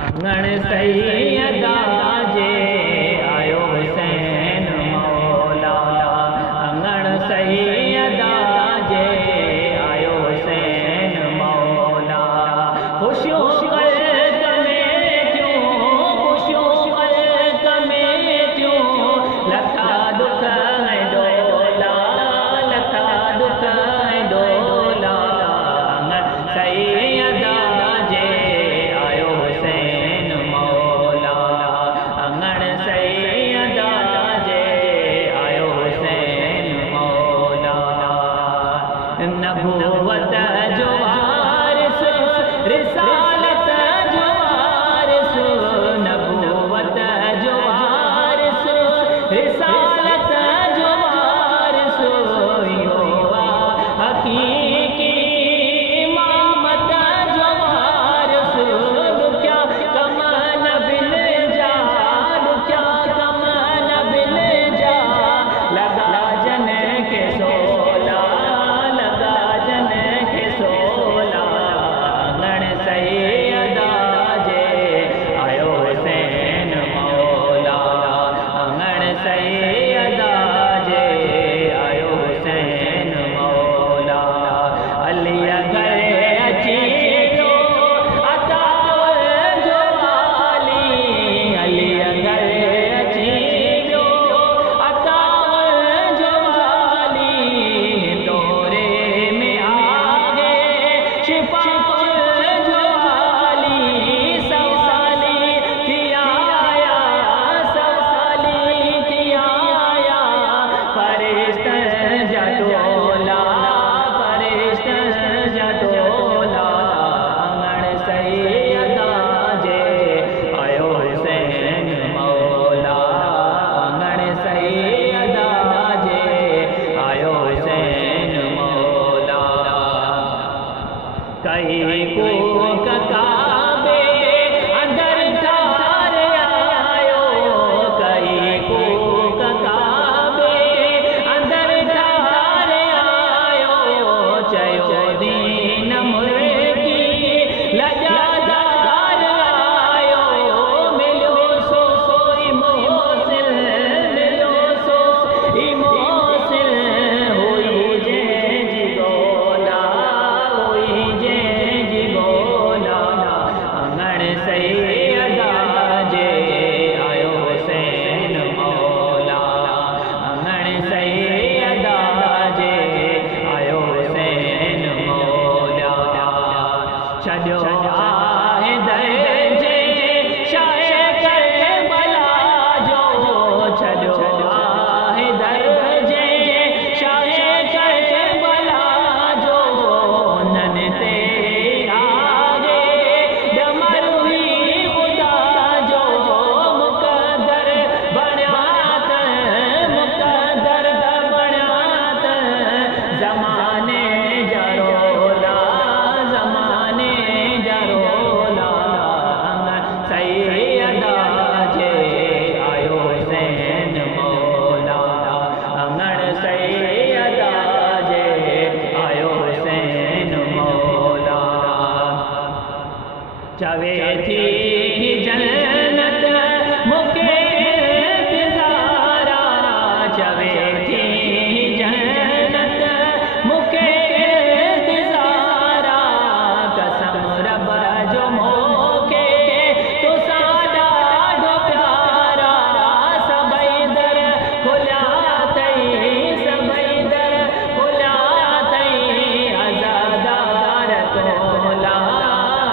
अंगण सैयदा जे आयो हुसैन मौला। अंगण सैयदा जे आयो हुसैन मौला। खुशियों क़ल्ब में क्यों, खुशियों क़ल्ब में क्यों, लथा दुख है डोला, लथा दुख है डोला। अंगण सैयदा जे आयो हुसैन मौला। अंगण सैयदा जे आयो हुसैन मौला। नबूवत जो वारिस, रिसालत जो वारिस, नबूवत जो वारिस, रिसालत जो वारिस, योवा हकीकी इमामत जो वारिस। क्या कमान बिन जा, क्या कमान बिन जा, लगा जन के सोला, लगा जन के सोला। अंगण सैयदा जे आयो हुसैन मौला। अंगण सैयदा जे आयो हुसैन मौला। अली घर अची वियो अता जो वाली, अली घर अची वियो अता जो वाली। दौरे में आ गए शिफा जो वाली। सवाली किया आया, सवाली किया आया, फरिश्तन जटोला, फरिश्तन जटोला। अंगण सैयदा जे आयो हुसैन मौला। अंगण सैयदा जे आयो हुसैन मौला। कई को कताबे अंदर ठार आयो, कई को कताबे अंदर ठार आयो। चयो दीन मुर्गी लजादार आयो, मिलो सो सोई मोसिल, मिलो सो ई मोसिल। हुई जे जी गोला, हुई जे जी गोला। अंगण सैयदा जे आयो हुसैन मौला। अंगण सैयदा जे आयो हुसैन मौला। छॾियो आहे दर्जे शाहे करबला जो, छॾियो आहे दर्जे शाहे करबला जो। उन्हनि ते आगे ॾमर हुई ख़ुदा जो। मुक़दर बणिया त, मुक़दर बणिया त, ज़माने जा रोला, ज़माने जा रोला। अंगण सैयदा जे आयो हुसैन मौला। अंगण सैयदा जे आयो हुसैन मौला। चवे थी जन्नत मूंखे इंतिज़ारा, चवे थी जन्नत मूंखे इंतिज़ारा। कसम रब जो मोखे तुसां ॾाढो प्यारा। सभई दर खुलिया अथई, सभई दर खुलिया अथई। आज़ादार तोला,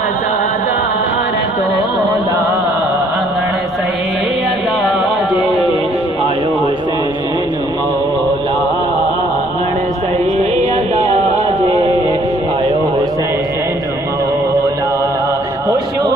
आज़ादार तोला। अंगण सैयदा जे आयो हुसैन मौला। अंगण सैयदा जे आयो हुसैन मौला। खुशियों